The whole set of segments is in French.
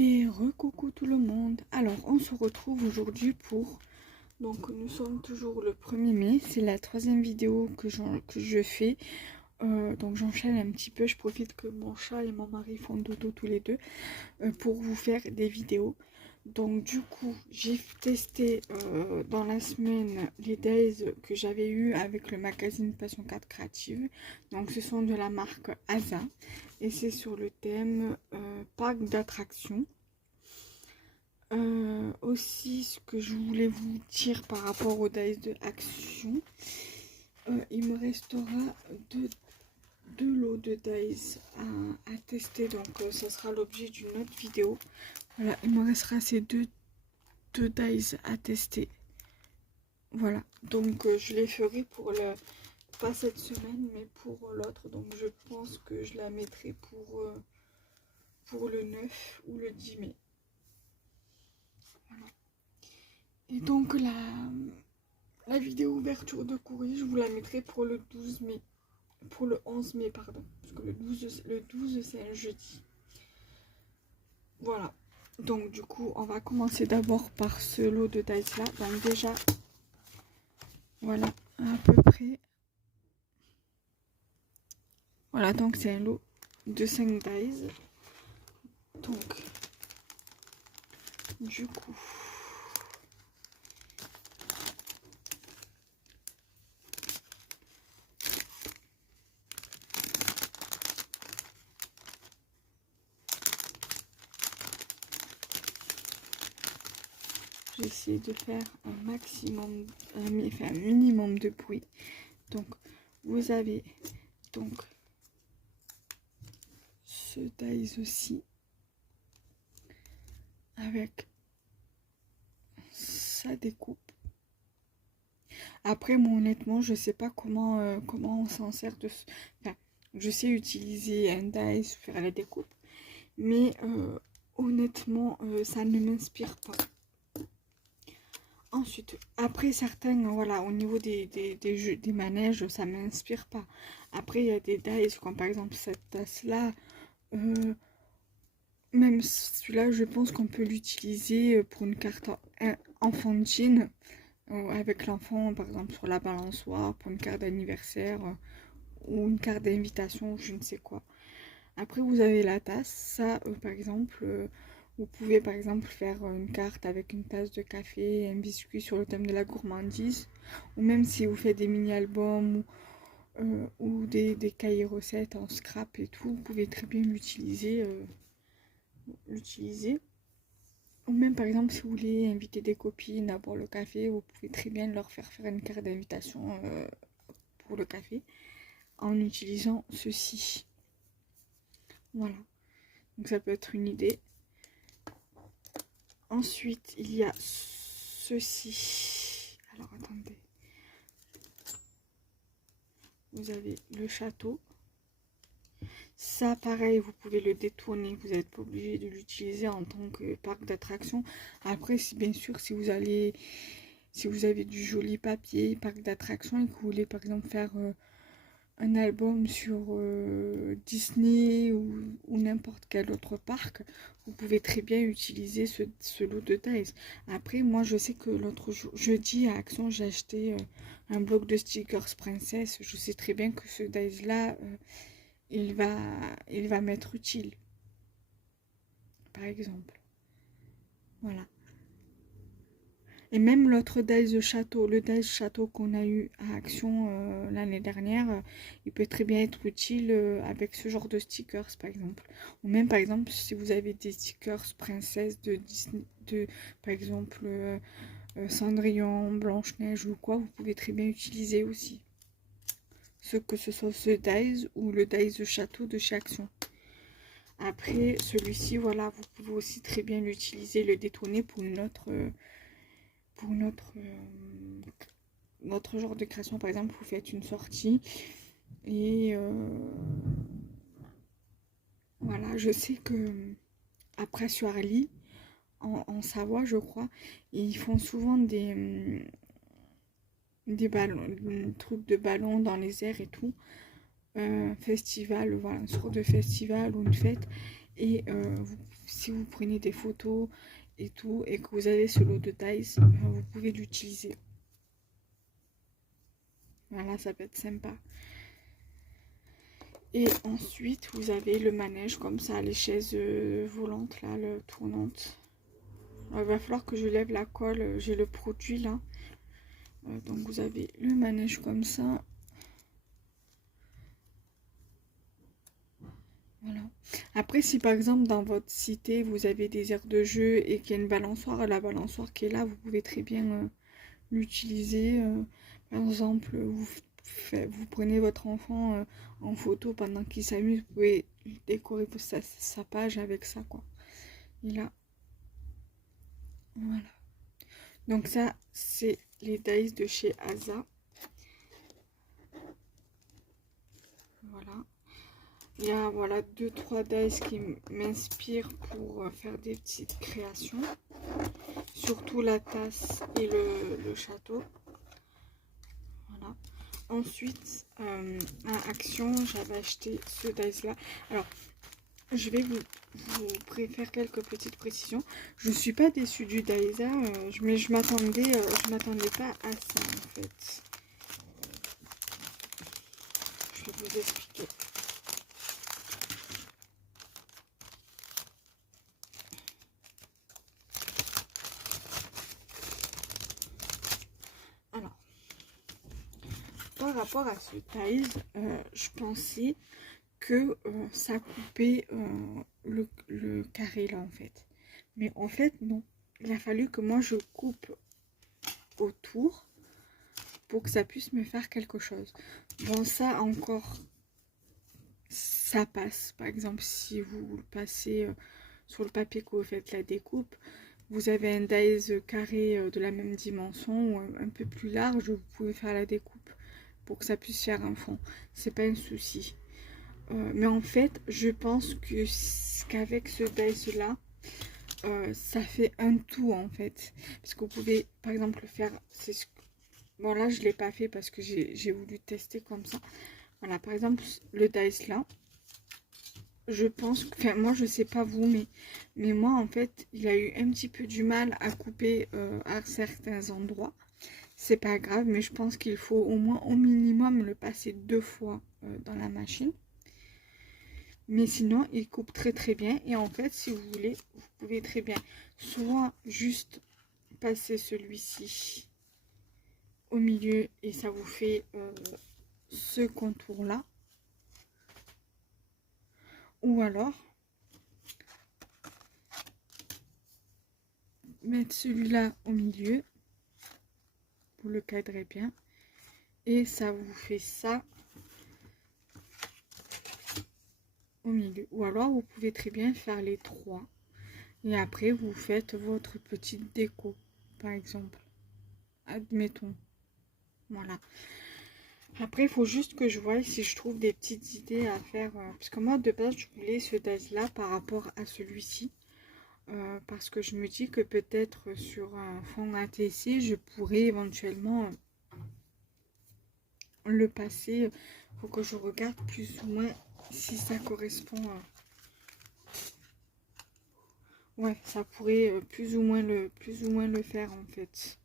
Et recoucou tout le monde. Alors on se retrouve aujourd'hui pour... Donc nous sommes toujours le 1er mai. C'est la 3e vidéo que je fais. Donc j'enchaîne un petit peu. Je profite que mon chat et mon mari font dodo tous les deux pour vous faire des vidéos. Donc du coup j'ai testé dans la semaine les days que j'avais eu avec le magazine Passion 4 Créative. Donc ce sont de la marque Asa et c'est sur le thème parc d'attractions. Aussi ce que je voulais vous dire par rapport aux days de Action, il me restera deux lots de days à tester, donc ça sera l'objet d'une autre vidéo. Voilà, il me restera ces deux days à tester. Voilà, donc je les ferai pour le, pas cette semaine mais pour l'autre, donc je pense que je la mettrai pour le 9 ou le 10 mai. Voilà. Et donc la vidéo ouverture de courrier, je vous la mettrai pour le 12 mai. Pour le 11 mai, pardon. Parce que le 12 c'est un jeudi. Voilà. Donc du coup, on va commencer d'abord par ce lot de dice là. Donc déjà, voilà, à peu près. Voilà, donc c'est un lot de 5 dice. Donc, du coup... J'essaie de faire un maximum, enfin un minimum de bruit. Donc, vous avez donc ce dice aussi avec sa découpe. Après, moi honnêtement, je sais pas comment on s'en sert de. Enfin, je sais utiliser un dice, faire la découpe, mais honnêtement, ça ne m'inspire pas. Ensuite, après certains, voilà, au niveau des manèges, ça m'inspire pas. Après, il y a des dice, comme par exemple cette tasse-là. Même celui-là, je pense qu'on peut l'utiliser pour une carte enfantine. Avec l'enfant, par exemple, sur la balançoire, pour une carte d'anniversaire ou une carte d'invitation, je ne sais quoi. Après, vous avez la tasse. Ça, par exemple... vous pouvez par exemple faire une carte avec une tasse de café et un biscuit sur le thème de la gourmandise. Ou même si vous faites des mini-albums ou des cahiers recettes en scrap et tout, vous pouvez très bien l'utiliser. Ou même par exemple si vous voulez inviter des copines à boire le café, vous pouvez très bien leur faire une carte d'invitation pour le café en utilisant ceci. Voilà. Donc ça peut être une idée. Ensuite, il y a ceci. Alors, attendez. Vous avez le château. Ça, pareil, vous pouvez le détourner. Vous n'êtes pas obligé de l'utiliser en tant que parc d'attraction. Après, bien sûr, si vous avez du joli papier, parc d'attraction, et que vous voulez, par exemple, faire un album sur Disney ou n'importe quel autre parc, vous pouvez très bien utiliser ce lot de dice. Après, moi, je sais que l'autre jeudi à Action, j'ai acheté un bloc de stickers princesse. Je sais très bien que ce dice-là, il va m'être utile. Par exemple. Voilà. Et même l'autre dice château, le dice château qu'on a eu à Action l'année dernière, il peut très bien être utile avec ce genre de stickers par exemple. Ou même par exemple si vous avez des stickers princesse de Disney, par exemple Cendrillon, Blanche-Neige ou quoi, vous pouvez très bien utiliser aussi. Que ce soit ce dice ou le dice château de chez Action. Après celui-ci, voilà, vous pouvez aussi très bien l'utiliser, le détourner pour notre genre de création. Par exemple, vous faites une sortie et voilà, je sais que après sur Arly en Savoie, je crois, ils font souvent des ballons, des trucs de ballons dans les airs et tout, festival, voilà, une sorte de festival ou une fête, Et si vous prenez des photos et tout, et que vous avez ce lot de dies, vous pouvez l'utiliser. Voilà, ça peut être sympa. Et ensuite, vous avez le manège comme ça, les chaises volantes, là, le tournantes. Alors, il va falloir que je lève la colle, j'ai le produit là. Donc vous avez le manège comme ça. Voilà. Après, si par exemple dans votre cité, vous avez des aires de jeu et qu'il y a une balançoire, la balançoire qui est là, vous pouvez très bien l'utiliser. Par exemple, vous prenez votre enfant en photo pendant qu'il s'amuse, vous pouvez décorer sa page avec ça, quoi. Et là, voilà. Donc ça, c'est les dies de chez Asa. Voilà. Il y a voilà 2-3 dies qui m'inspirent pour faire des petites créations. Surtout la tasse et le château. Voilà. Ensuite, à Action, j'avais acheté ce dice là. Alors, je vais vous faire quelques petites précisions. Je ne suis pas déçue du dice là, mais je m'attendais pas à ça en fait. Je vais vous expliquer. Alors, par rapport à ce dice, je pensais que ça coupait le carré là en fait. Mais en fait non. Il a fallu que moi je coupe autour pour que ça puisse me faire quelque chose. Bon, ça encore, ça passe. Par exemple, si vous le passez sur le papier que vous faites la découpe, vous avez un dies carré de la même dimension ou un peu plus large, vous pouvez faire la découpe pour que ça puisse faire un fond. C'est pas un souci. Mais en fait, je pense que qu'avec ce dice là, ça fait un tout en fait. Parce que vous pouvez par exemple faire, bon là je l'ai pas fait parce que j'ai voulu tester comme ça. Voilà, par exemple le dice là, je pense que, enfin moi je sais pas vous, mais moi en fait il a eu un petit peu du mal à couper à certains endroits. C'est pas grave, mais je pense qu'il faut au moins au minimum le passer 2 fois dans la machine. Mais sinon, il coupe très très bien. Et en fait, si vous voulez, vous pouvez très bien soit juste passer celui-ci au milieu et ça vous fait ce contour-là. Ou alors, mettre celui-là au milieu. Vous le cadrez bien. Et ça vous fait ça au milieu. Ou alors, vous pouvez très bien faire les 3. Et après, vous faites votre petite déco, par exemple. Admettons. Voilà. Après, il faut juste que je voie si je trouve des petites idées à faire. Parce que moi, de base, je voulais ce dice-là par rapport à celui-ci. Parce que je me dis que peut-être sur un fond ATC, je pourrais éventuellement le passer. Il faut que je regarde plus ou moins si ça correspond. Ouais, ça pourrait plus ou moins le faire en fait.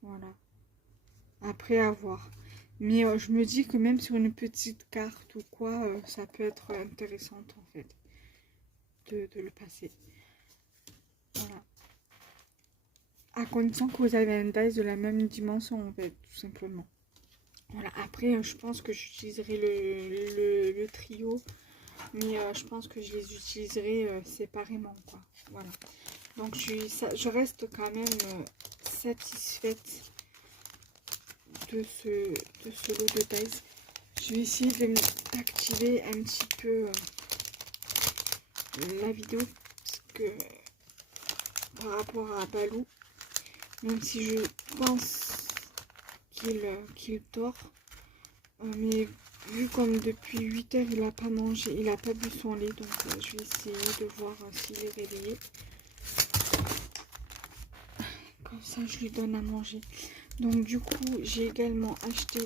Voilà. Après, à voir. Mais je me dis que même sur une petite carte ou quoi, ça peut être intéressant en fait de le passer. Voilà. À condition que vous avez un dice de la même dimension en fait, tout simplement. Voilà. Après, je pense que j'utiliserai le trio, mais je pense que je les utiliserai séparément, quoi. Voilà. Donc je reste quand même satisfaite de ce lot de dice. Je vais essayer d'activer un petit peu la vidéo parce que par rapport à Balou, même si je pense qu'il dort, mais vu comme depuis 8 heures il n'a pas mangé, il n'a pas bu son lait, donc je vais essayer de voir s'il est réveillé. Comme ça je lui donne à manger. Donc du coup j'ai également acheté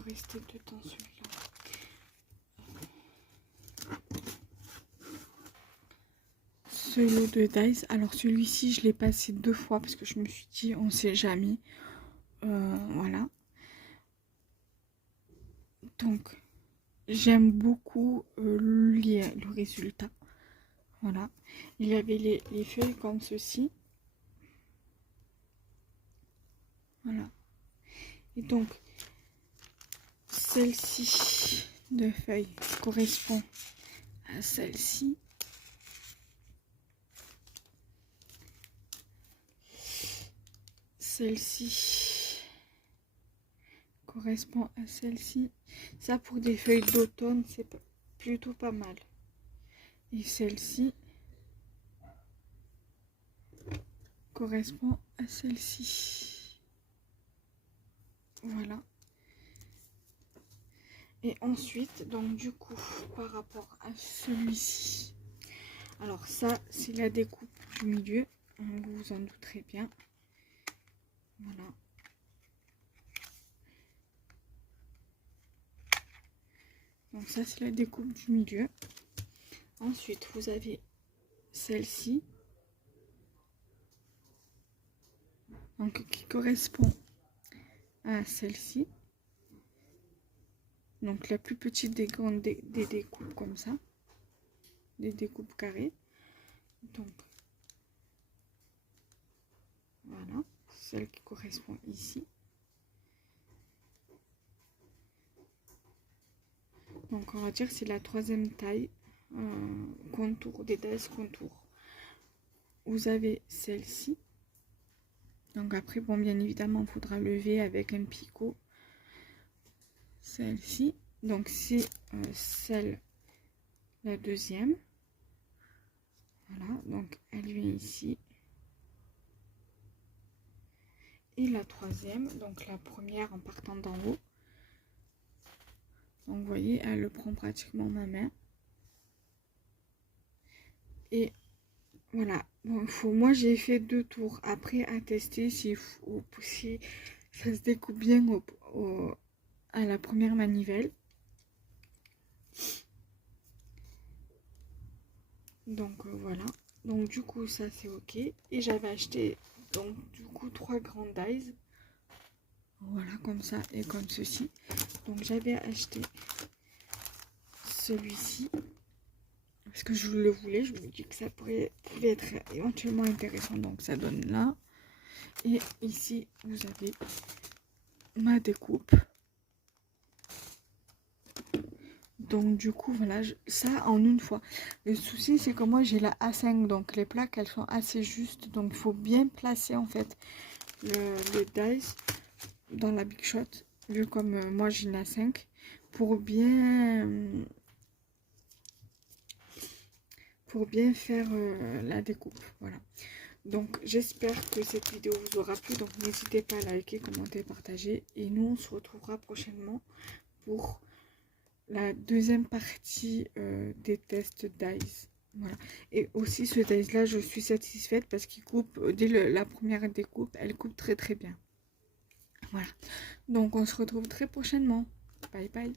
rester dedans celui-là. Ce lot de dies, alors celui-ci je l'ai passé 2 fois parce que je me suis dit on sait jamais. Voilà. Donc j'aime beaucoup le résultat. Voilà. Il y avait les feuilles comme ceci. Voilà. Et donc celle-ci de feuille correspond à celle-ci. Celle-ci correspond à celle-ci. Ça, pour des feuilles d'automne, c'est plutôt pas mal. Et celle-ci correspond à celle-ci. Voilà. Et ensuite, donc du coup, par rapport à celui-ci, alors ça, c'est la découpe du milieu, vous vous en douterez bien. Voilà. Donc ça, c'est la découpe du milieu. Ensuite, vous avez celle-ci, donc qui correspond à celle-ci. Donc la plus petite des grandes des découpes comme ça, des découpes carrées. Donc voilà, celle qui correspond ici. Donc on va dire c'est la 3e taille contour des dies contour. Vous avez celle-ci. Donc après, bon, bien évidemment, il faudra lever avec un picot. Celle-ci, donc c'est celle, la 2e. Voilà, donc elle vient ici. Et la 3e, donc la première en partant d'en haut. Donc vous voyez, elle prend pratiquement ma main. Et voilà, bon, moi j'ai fait 2 tours. Après à tester si ça se découpe bien à la première manivelle. Donc voilà, donc du coup ça c'est ok. Et j'avais acheté donc du coup 3 grandes dies, voilà, comme ça et comme ceci. Donc j'avais acheté celui-ci parce que je le voulais, je me dis que ça pouvait être éventuellement intéressant. Donc ça donne là, et ici vous avez ma découpe. Donc du coup voilà, ça en une fois. Le souci c'est que moi j'ai la A5, donc les plaques elles sont assez justes, donc il faut bien placer en fait le dies dans la Big Shot, vu comme moi j'ai une A5, pour bien faire la découpe. Voilà, donc j'espère que cette vidéo vous aura plu, donc n'hésitez pas à liker, commenter, partager, et nous on se retrouvera prochainement pour la 2e partie des tests dies. Voilà. Et aussi ce dies là, je suis satisfaite parce qu'il coupe dès la première découpe, elle coupe très très bien. Voilà. Donc on se retrouve très prochainement. Bye bye.